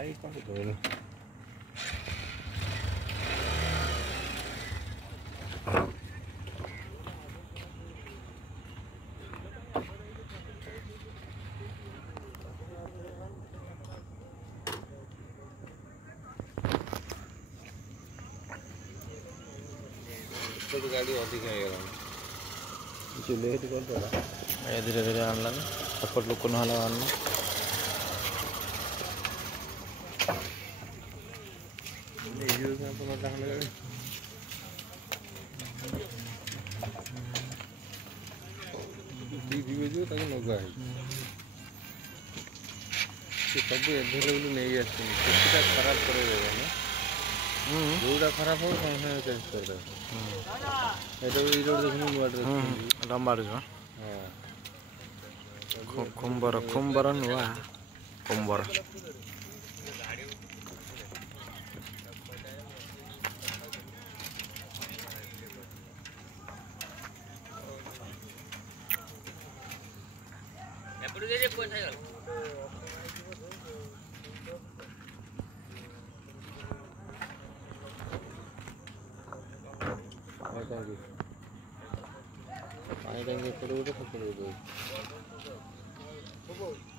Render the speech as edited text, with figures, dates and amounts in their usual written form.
भाई कौन बोल तो गाड़ी अधिक है यार जो लेट कर दो ए धीरे धीरे आनला सपोर्ट लोग को नहला आनला ये जो का तो डालने दी दी जो ताकि नगा है ये सब अवेलेबल नहीं है कितना खराब करे देगा ना जोड़ा खराब हो कौन है चेंज कर दे ये तो ये रोड देखने में वाटर लंबा रे हां कुंबर नुआ कुंबर ఎప్పుడు చేసే phone cycle I don't get to do it.